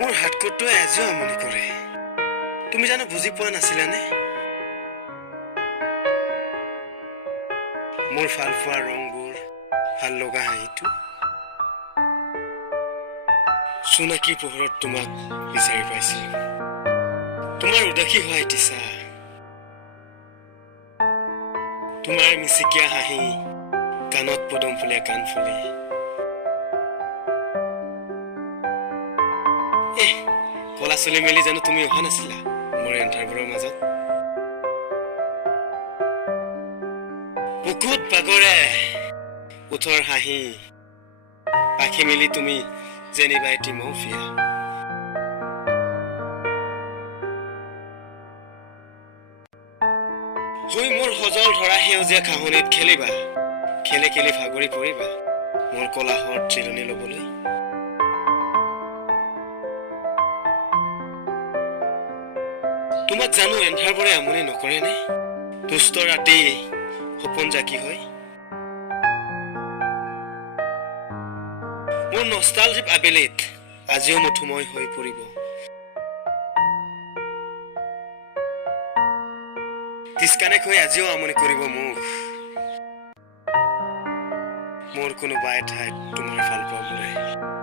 মোৰ হাতকটোৱে আজিও আমনি কৰে। তুমি জানো বুজি পোৱা নাছিলানে? মোৰ ভাল পোৱা ৰংবোৰ, ভাল লগা হাঁহিটো। সোণাকী পোহৰত তোমাক বিচাৰি পাইছিলো। তোমাৰ উদাসী হোৱা ইচ্ছা, তোমাৰ মিচিকীয়া হাঁহি, কাণত পদুম ফুলে কাণ ফুলে। কলা চলি মেলি জানো তুমি অহা নাছিলা মোৰ এন্ধাৰবোৰৰ মাজত? বুকুত বাগৰে ওঠৰ হাঁহি, পাখি মেলি তুমি যেনিবা এটি মৌফিয়া। হৈ মোৰ সজল ধৰা সেউজীয়া ঘাঁহনিত খেলিবা, খেলি খেলি ভাগৰি পৰিবা মোৰ কলাহত চিলনি লবলৈ। তোমাক জানো এন্ধাৰবোৰে আমনি নকৰেনে? দুষ্ট ৰাতি সপোন জাকি হয় মোৰ নষ্টালজিক আবেলিত আজিও মধুময় হৈ পৰিব। ডিচকানেক্ট হৈ আজিও আমনি কৰিব মোক মোৰ কোনোবা এঠাইত তোমাৰ ভাল পোৱা বোৰে।